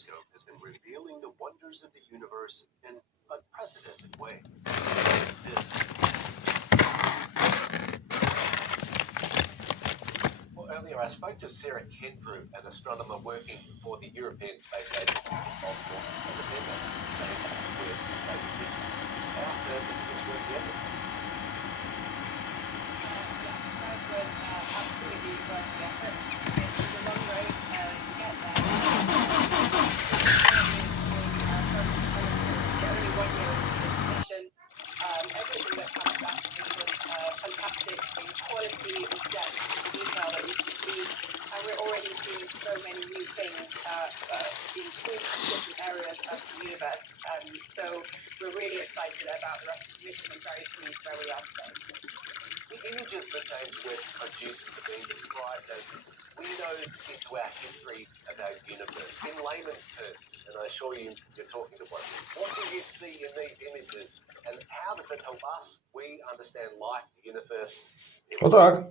telescope has been revealing the wonders of the universe in unprecedented ways. This is just... Well, earlier I spoke to Sarah Kendrew, an astronomer working for the European Space Agency in Baltimore as a member of the James Webb Space Mission. I asked her if it was worth the effort. Yes, absolutely worth the effort. It was a long road to get there. Only 1 year into this mission. Everything that comes back is fantastic in quality and depth and detail that we can see. And we're already seeing so many new things in 3 different areas of the universe. So we're really excited about the rest of the mission and very pleased where we are today. The images that James Webb produces are being described as windows into our history of our universe, in layman's terms, and I assure you, you're talking to one. What do you see in these images, and how does it help us, we understand life, the universe? Отак.